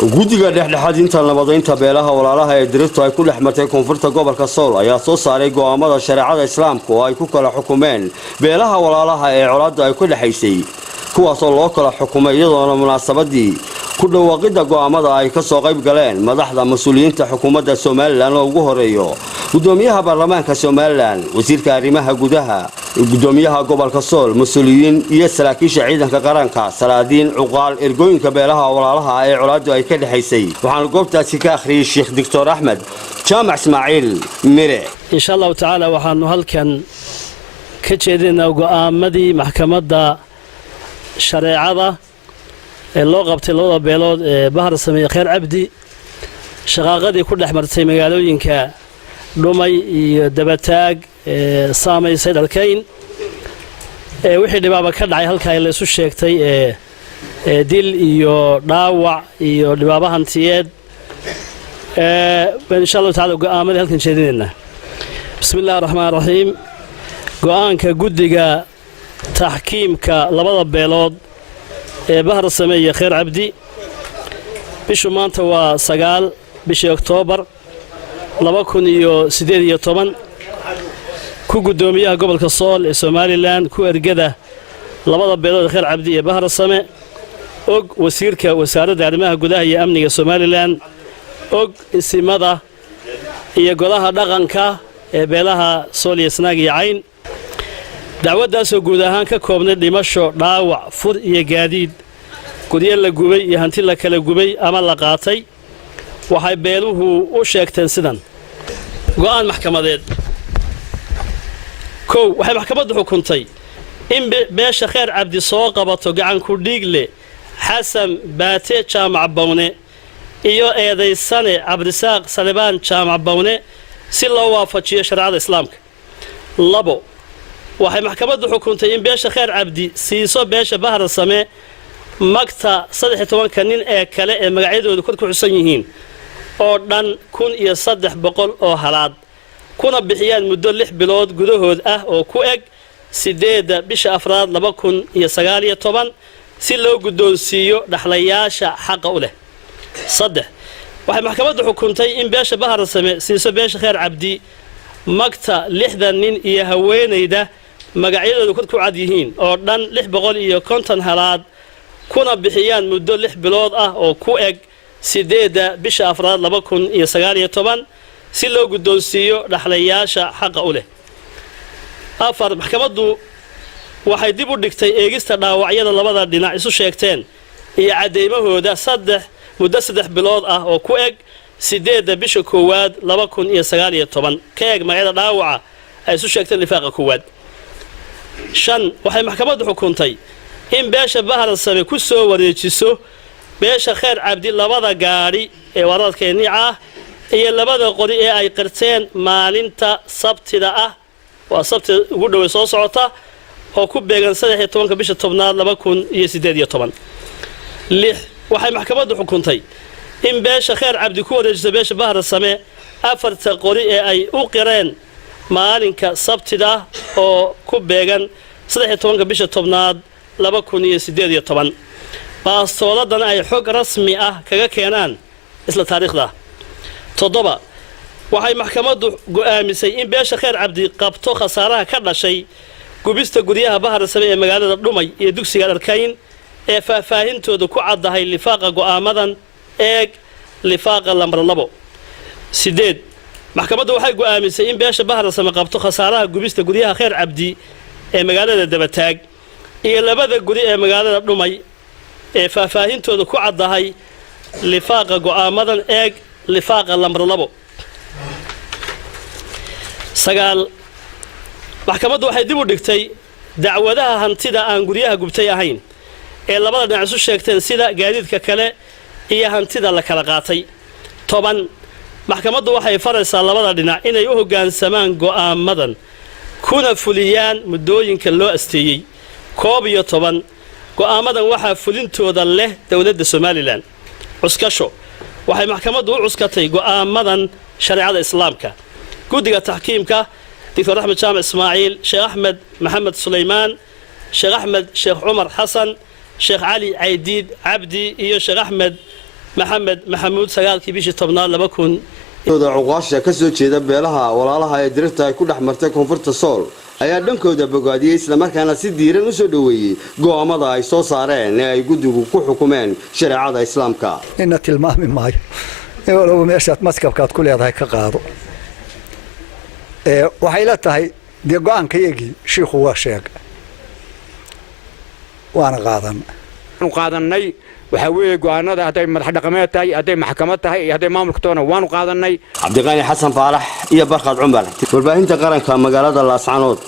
guddiga dhexdhexaadinta nabadaynta beelaha walaalaha ee diriftu ay ku dhex martay koonfurta gobolka Sool ayaa soo saaray go'aamada shariicada islaamka oo ay ku kala xukumeen beelaha walaalaha ee colaadda ay ku dhaxaysay kuwaas oo loo kala xukumay iyadoo munaasabadii ku dhawaaqida go'aamada ay ka soo qayb galeen madaxda mas'uuliyiinta xukuumadda Soomaaliland oo ugu horeeyo gudoomiyaha baarlamaanka Soomaaliland wasiirka arrimaha gudaha gudoomiyaha gobolka Sool mas'uuliyiin iyo saraakiisha ciidanka qaranka salaadiin cuqaal ergooyinka beelaha walaalaha ee colaaddu ay ka dhaxaysay waxaan goobtaasi ka akhriyay Sheekh Dr. Ahmed Jaamac Ismaaciil Mire insha Allah ta'ala waxaanu halkan ka jeedinaa go'aamadii maxkamadda shariicada ee loo qabtay labada beelood ee Bahar Sameeye Khayr Cabdi shaqaaqadii ku dhex martay magaalooyinka Dhumay iyo Dabataag saameysay dalkayn wixii dhibaaba ka dhacay halka ay la isu sheegtay dil iyo dhaawac iyo dhibaaba hantiyeed insha Allah ta'ala go'aamadii halkan jeedinayna bismillaahir rahmaanir rahiim go'aanka guddiga taxkiimka labada beelood ee Bahar Sameeye Khayr Cabdi bishu maanta waa 9 bishii Oktoobar 2018 ku gudoomiyaha gobolka Sool ee Soomaaliland ku ergada labada beelood Khayr Cabdi ee Bahar Sameeye og wasiirka wasaaradda arrimaha gudaha iyo amniga Soomaaliland og isimada iyo golaha dhaqanka ee beelaha Sool iyo Sanaag iyo Cayn dacwadaasoo guud ahaan ka koobnay dhimasho dhaawac fur iyo gaadiid guryo la gubay iyo hanti la kala gubay ama la qaatay waxay beeluhu u sheegteen sidan go'aan maxkamadeed waxay maxkamaddu xukuntay in beesha Khayr Cabdi soo qabato gacan ku dhiigle Xasan Baate Jaamac Bawne iyo eedaysane Cabdisaaq Salibaan Jaamac Bawne si loo waafajiyo shariicada islaamka waxay maxkamaddu xukuntay in beesha Khayr Cabdi siiso beesha Bahar Sameeye magta 13 nin ee kale ee magacyadoodu ku xusan yihiin oo dhan 1300 oo halaad kuna bixiyaan muddo 6 bilood gudahood ah oo ku eg 8 bisha afraad 2019 si loo guddoonsiiyo dhaxlayaasha xaq u leh waxay maxkamaddu xukuntay in beesha Bahar Sameeye siiso beesha Khayr Cabdi magta 60 nin iyo haweeneyda magacyadoodu ku cad yihiin oo dhan 650 halaad kuna bixiyaan muddo 6 bilood ah oo ku eg 8 bisha afraad 2019 si loo guddoonsiiyo dhaxlayaasha xaq u leh maxkamaddu waxay dib u dhigtay eegista dhaawacyada labada dhinac isu sheegteen iyo cadeymahooda muddo 3 bilood ah oo ku eg 8 bisha koowaad 2019 ka eeg magacyada dhaawaca ay isu sheegteen lifaaqa koowaad waxay maxkamaddu xukuntay in beesha Bahar Sameeye ku soo wareejiso beesha Khayr Cabdi labada gaari ee waradkeennii ah iyo labada qori ee ay qirteen maalinta sabtida ah waa sabti ugu dhaw soo socota oo ku beegan 13 bisha tobnaad 2018 waxay maxkamaddu xukuntay in beesha Khayr Cabdi ku wareejiso beesha Bahar Sameeye afarta qori ee ay u qireen maalinka sabtida oo ku beegan 13 bisha tobnaad 2018 baastooladan ay xog rasmi ah kaga keenaan isla taariikhda waxay maxkamaddu go'aamisay in beesha Khayr Cabdi qabto khasaaraha ka dhashay gubista guryaha Bahar Sameeye ee magaalada Dhumay iyo dugsiga Dharkayn ee faahfaahintooda ku caddahay lifaaqa go'aamadan eeg lifaaqa lambar 2 maxkamaddu waxay go'aamisay in beesha Bahar Sameeye qabto khasaaraha gubista guryaha Khayr Cabdi ee magaalada Dabataag iyo labada guri ee magaalada Dhumay ee faahfaahintooda ku caddahay lifaaqa go'aamadan eeg lifaaqa lambar 2 maxkamaddu waxay dib u dhigtay dacwadaha hantida aan guryaha gubtay ahayn ee labada dhinac isu sheegteen sida gaadiidka kale iyo hantida la kala qaatay 10 maxkamaddu waxay faraysaa labada dhinac inay u hoggaansamaan go'aamadan kuna fuliyaan muddooyinka loo asteeyay 11 go'aamadan waxaa fulintooda leh dawladda Soomaaliland cuskasho waxay maxkamaddu u cuskatay go'aamadan shariicada islaamka guddiga taxkiimka Dr. Ahmed Jaamac Ismaaciil Sheekh Ahmed Maxamed Suleymaan Sheekh Ahmed Sheekh Umar Xasan Sheekh Ali Caydiid Cabdi iyo Sheekh Ahmed maxamed maxamuud 9 bishii 10 cuqaasha ka soo jeeda beelaha walaalaha ee dirta ay ku dhaxmartay koonfurta Sool ayaa dhankooda bogaadiyay isla markaana si diiran u soo dhaweeyay go'aamada ay soo saareen ee ay guddigu ku xukumeen shariicada islaamka inna tilmaami maayo walaal meeshaad maskabkaad ku leedahay ka qaado waxay la tahay dee go'aankayagii sheekhu waa sheegay waana qaadanay waxa weeye go'aanada haday madax dhaqameed tahay haday maxkamad tahay iyo haday maamulka toona waanu qaadanay Cabdiqani Xasan Faarax iyo Barkad Cumar warbaahinta qaranka magaalada Laascaanood.